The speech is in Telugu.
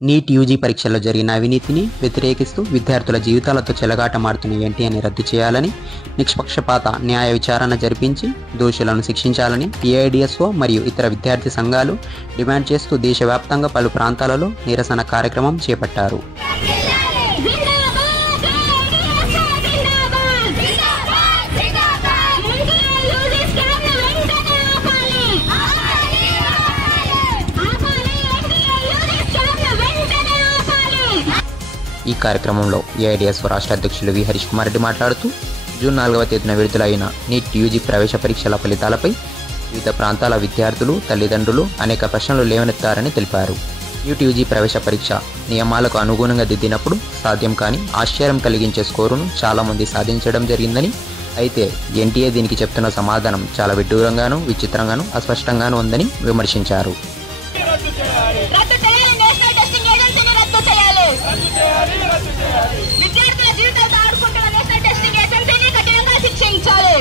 నీట్ యూజీ పరీక్షల్లో జరిగిన అవినీతిని వ్యతిరేకిస్తూ విద్యార్థుల జీవితాలతో చెలగాటమాడుతున్న ఎన్టీఏని రద్దు చేయాలని, నిష్పక్షపాత న్యాయ విచారణ జరిపించి దోషులను శిక్షించాలని ఏఐడిఎస్ఓ మరియు ఇతర విద్యార్థి సంఘాలు డిమాండ్ చేస్తూ దేశవ్యాప్తంగా పలు ప్రాంతాలలో నిరసన కార్యక్రమం చేపట్టారు. ఈ కార్యక్రమంలో ఏఐడిఎస్ఓ రాష్ట్ర అధ్యక్షులు వి హరీష్ కుమార్ రెడ్డి మాట్లాడుతూ, జూన్ 4వ తేదీన విడుదలైన నీట్ యూజీ ప్రవేశ పరీక్షల ఫలితాలపై వివిధ ప్రాంతాల విద్యార్థులు, తల్లిదండ్రులు అనేక ప్రశ్నలు లేవనెత్తారని తెలిపారు. నీట్ యూజీ ప్రవేశ పరీక్ష నియమాలకు అనుగుణంగా దిద్దినప్పుడు సాధ్యం కాని ఆశ్చర్యం కలిగించే స్కోరును చాలామంది సాధించడం జరిగిందని, అయితే ఎన్టీఏ దీనికి చెప్తున్న సమాధానం చాలా విడ్డూరంగానూ, విచిత్రంగానూ, అస్పష్టంగానూ ఉందని విమర్శించారు. విద్యార్థుల జీవితాలతో ఆడుకుంటున్న నేషనల్ టెస్టింగ్ ఏజెన్సీని కఠినంగా శిక్షించాలి.